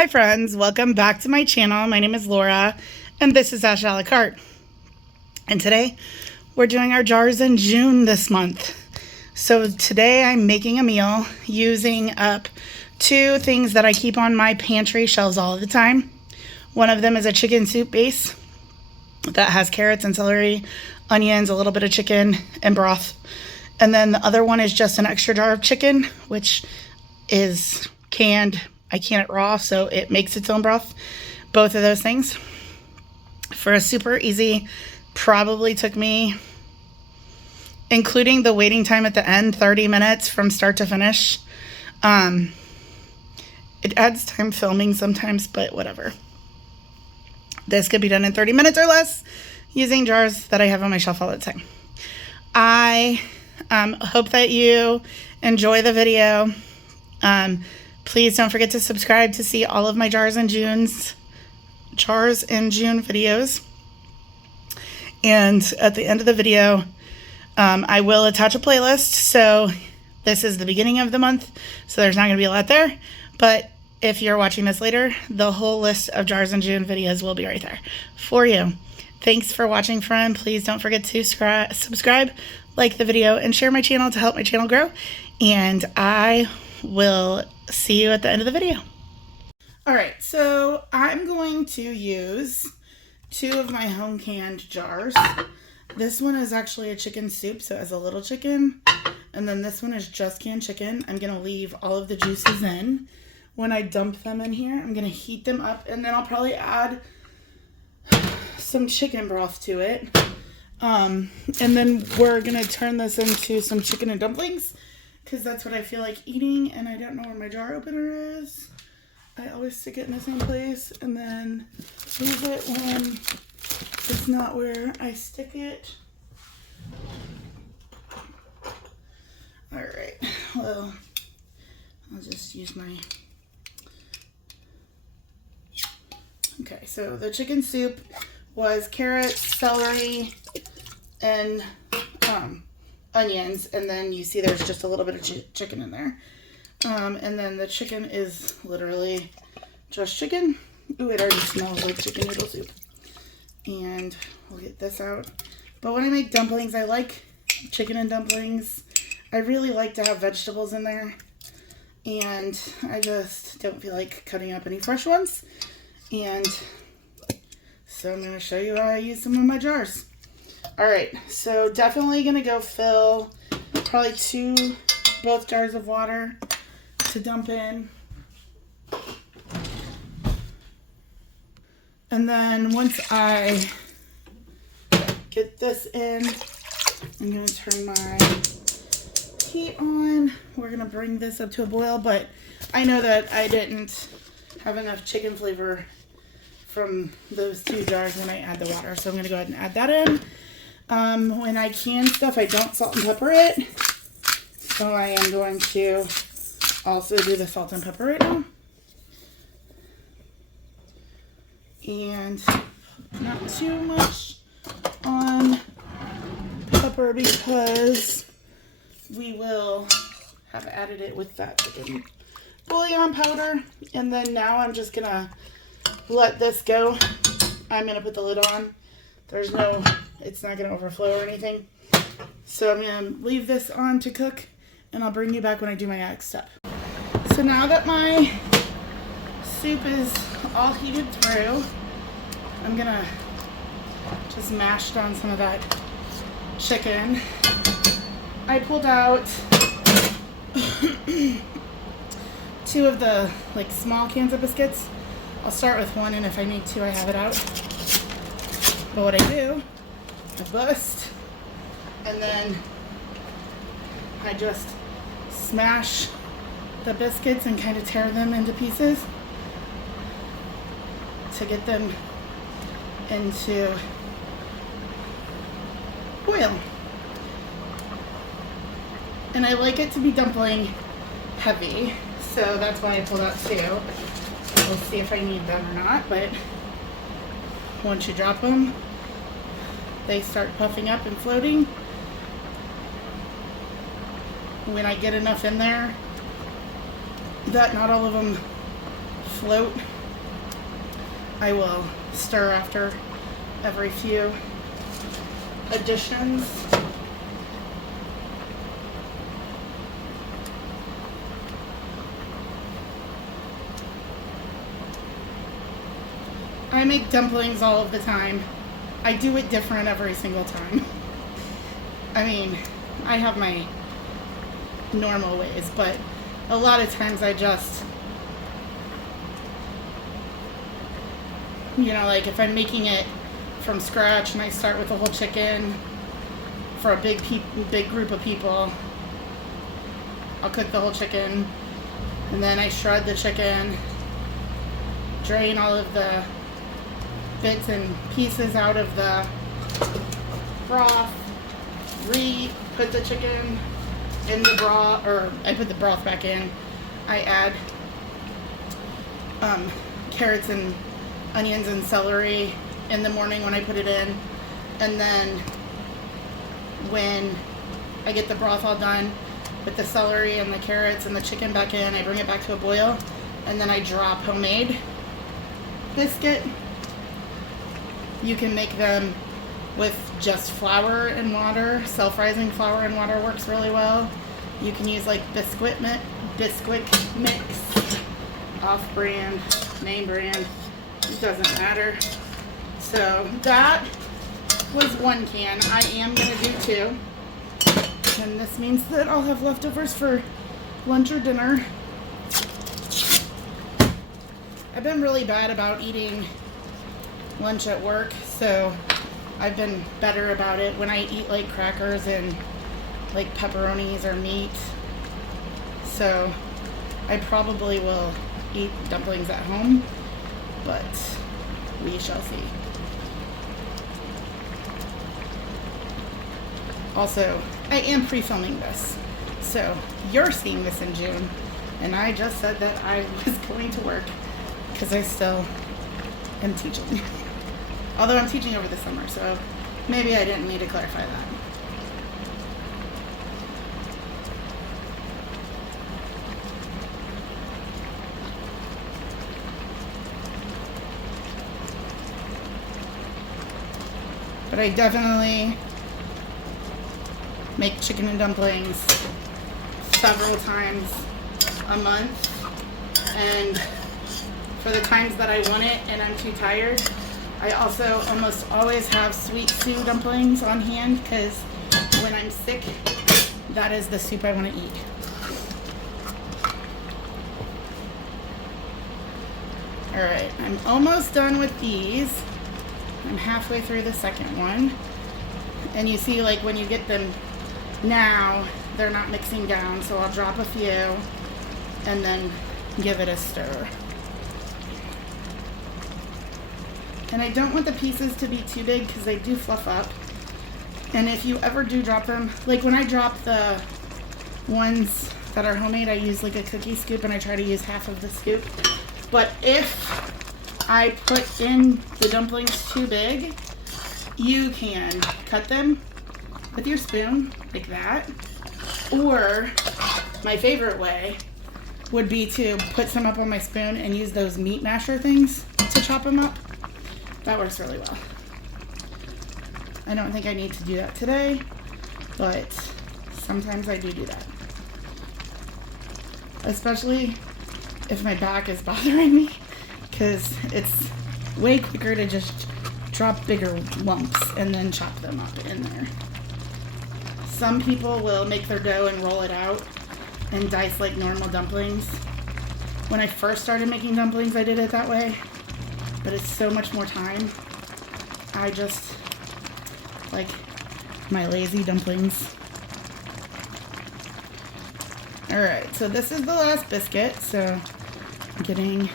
Hi friends, welcome back to my channel. My name is Laura and this is Ash a la carte. And today we're doing our jars in June this month. So today I'm making a meal using up two things that I keep on my pantry shelves all the time. One of them is a chicken soup base that has carrots and celery, onions, a little bit of chicken and broth. And then the other one is just an extra jar of chicken, which is canned. I can it raw, so it makes its own broth. Both of those things. For a super easy, probably took me, including the waiting time at the end, 30 minutes from start to finish. It adds time filming sometimes, but whatever. This could be done in 30 minutes or less using jars that I have on my shelf all the time. I hope that you enjoy the video. Please don't forget to subscribe to see all of my Jars in June videos. And at the end of the video, I will attach a playlist. So this is the beginning of the month, so there's not going to be a lot there. But if you're watching this later, the whole list of Jars in June videos will be right there for you. Thanks for watching, friend. Please don't forget to subscribe, like the video, and share my channel to help my channel grow. And I will see you at the end of the video. All right, so I'm going to use two of my home canned jars. This one is actually a chicken soup, so it has a little chicken. And then this one is just canned chicken. I'm gonna leave all of the juices in. When I dump them in here, I'm gonna heat them up, and then I'll probably add some chicken broth to it. And then we're gonna turn this into some chicken and dumplings, because that's what I feel like eating, and I don't know where my jar opener is. I always stick it in the same place and then leave it when it's not where I stick it. Alright, well, I'll just use my... Okay, so the chicken soup was carrots, celery, and onions, and then you see there's just a little bit of chicken in there. And then the chicken is literally just chicken. Ooh, it already smells like chicken noodle soup. And we'll get this out. But when I make dumplings, I like chicken and dumplings. I really like to have vegetables in there. And I just don't feel like cutting up any fresh ones. And so I'm going to show you how I use some of my jars. Alright, so definitely going to go fill probably both jars of water to dump in. And then once I get this in, I'm going to turn my heat on. We're going to bring this up to a boil, but I know that I didn't have enough chicken flavor from those two jars when I add the water, so I'm going to go ahead and add that in. When I can stuff, I don't salt and pepper it. So I am going to also do the salt and pepper right now. And not too much on pepper because we will have added it with that chicken bouillon powder. And then now I'm just going to let this go. I'm going to put the lid on. It's not going to overflow or anything. So I'm going to leave this on to cook, and I'll bring you back when I do my next step. So now that my soup is all heated through, I'm going to just mash down some of that chicken. I pulled out two of the small cans of biscuits. I'll start with one, and if I need to, I have it out. But what I do, I bust, and then I just smash the biscuits and kind of tear them into pieces to get them into oil. And I like it to be dumpling heavy, so that's why I pulled out two. We'll see if I need them or not, but once you drop them, they start puffing up and floating. When I get enough in there that not all of them float I will stir after every few additions. I make dumplings all of the time. I do it different every single time. I mean, I have my normal ways, but a lot of times I just, you know, like if I'm making it from scratch and I start with a whole chicken for a big group of people, I'll cook the whole chicken and then I shred the chicken, drain all of the bits and pieces out of the broth, put the chicken in the broth, or I put the broth back in. I add carrots and onions and celery in the morning when I put it in, and then when I get the broth all done, put the celery and the carrots and the chicken back in, I bring it back to a boil, and then I drop homemade biscuit. You can make them with just flour and water. Self-rising flour and water works really well. You can use like Bisquick mix, off-brand, name brand, it doesn't matter. So that was 1 can. I am gonna do 2. And this means that I'll have leftovers for lunch or dinner. I've been really bad about eating lunch at work, so I've been better about it when I eat like crackers and like pepperonis or meat. So I probably will eat dumplings at home, but we shall see. Also, I am pre-filming this, so you're seeing this in June, and I just said that I was going to work because I still am teaching. Although I'm teaching over the summer, so maybe I didn't need to clarify that. But I definitely make chicken and dumplings several times a month, and for the times that I want it and I'm too tired, I also almost always have sweet stew dumplings on hand, because when I'm sick, that is the soup I want to eat. Alright, I'm almost done with these. I'm halfway through the second one. And you see, like, when you get them now, they're not mixing down, so I'll drop a few and then give it a stir. And I don't want the pieces to be too big because they do fluff up. And if you ever do drop them, like when I drop the ones that are homemade, I use like a cookie scoop and I try to use half of the scoop. But if I put in the dumplings too big, you can cut them with your spoon like that. Or my favorite way would be to put some up on my spoon and use those meat masher things to chop them up. That works really well. I don't think I need to do that today, but sometimes I do that. Especially if my back is bothering me, because it's way quicker to just drop bigger lumps and then chop them up in there. Some people will make their dough and roll it out and dice like normal dumplings. When I first started making dumplings, I did it that way. But it's so much more time. I just like my lazy dumplings. Alright, so this is the last biscuit, so I'm getting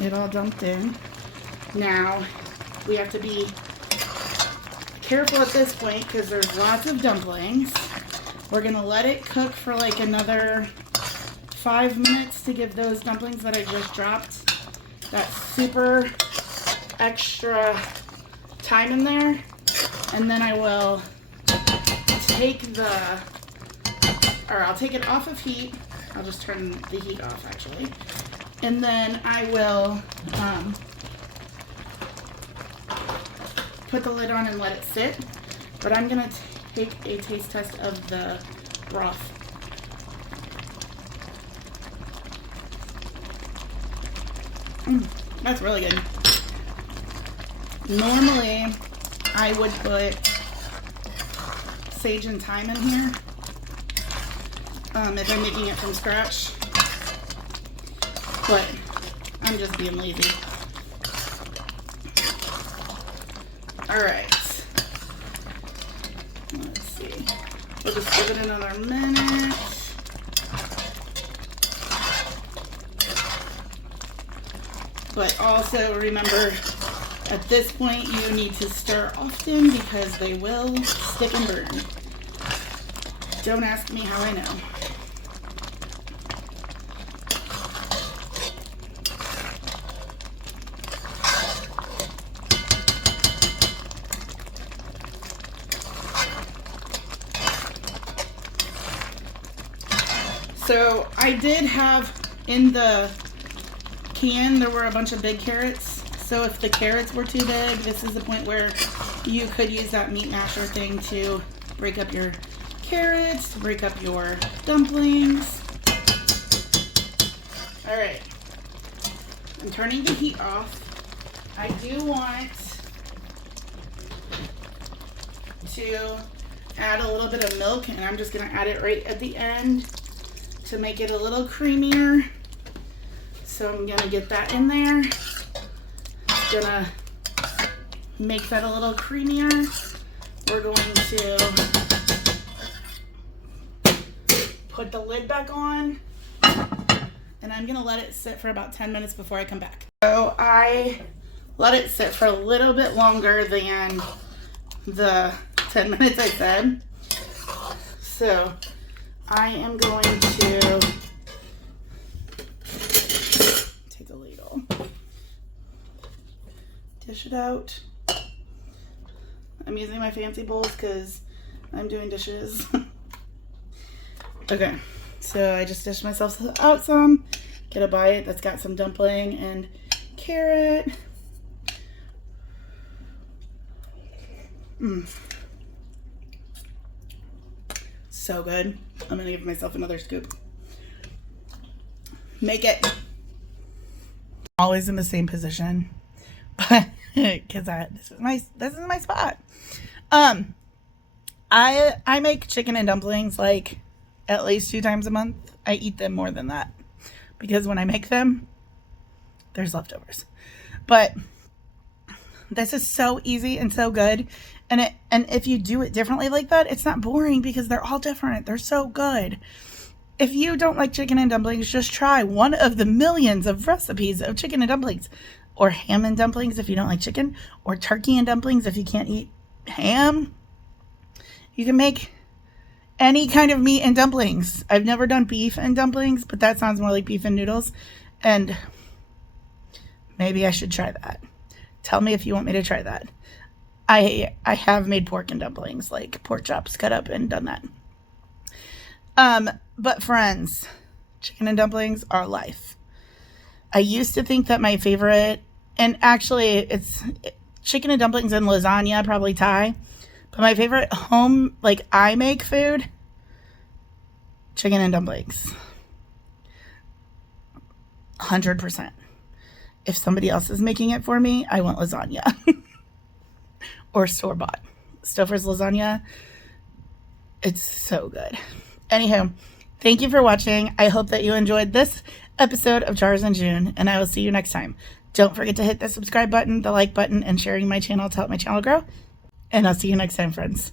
it all dumped in. Now, we have to be careful at this point because there's lots of dumplings. We're gonna let it cook for like another 5 minutes to give those dumplings that I just dropped that super extra time in there, and then I will take I'll take it off of heat. I'll just turn the heat off actually, and then I will put the lid on and let it sit, but I'm gonna take a taste test of the broth. That's really good. Normally, I would put sage and thyme in here if I'm making it from scratch, but I'm just being lazy. Alright, let's see, we'll just give it another minute. But also remember, at this point you need to stir often because they will stick and burn. Don't ask me how I know. So I did have in the can, there were a bunch of big carrots. So if the carrots were too big, this is the point where you could use that meat masher thing to break up your carrots, to break up your dumplings. All right, I'm turning the heat off. I do want to add a little bit of milk, and I'm just gonna add it right at the end to make it a little creamier. So I'm gonna get that in there. Gonna make that a little creamier. We're going to put the lid back on, and I'm gonna let it sit for about 10 minutes before I come back. So I let it sit for a little bit longer than the 10 minutes I said. So I am going to take a ladle, dish it out. I'm using my fancy bowls because I'm doing dishes. Okay, so I just dished myself out some. Get a bite that's got some dumpling and carrot. So good. I'm gonna give myself another scoop. Make it. Always in the same position, but because this is my spot. I make chicken and dumplings like at least 2 times a month. I eat them more than that because when I make them, there's leftovers. But this is so easy and so good. And if you do it differently like that, it's not boring because they're all different. They're so good. If you don't like chicken and dumplings, just try one of the millions of recipes of chicken and dumplings, or ham and dumplings if you don't like chicken, or turkey and dumplings if you can't eat ham. You can make any kind of meat and dumplings. I've never done beef and dumplings, but that sounds more like beef and noodles. And maybe I should try that. Tell me if you want me to try that. I have made pork and dumplings, like pork chops cut up, and done that. But friends, chicken and dumplings are life. I used to think that my favorite, and actually it's chicken and dumplings and lasagna, probably Thai, but my favorite home, like I make food, chicken and dumplings. 100%. If somebody else is making it for me, I want lasagna. Or store-bought. Stouffer's lasagna. It's so good. Anyhow, thank you for watching. I hope that you enjoyed this episode of Jars in June, and I will see you next time. Don't forget to hit the subscribe button, the like button, and sharing my channel to help my channel grow. And I'll see you next time, friends.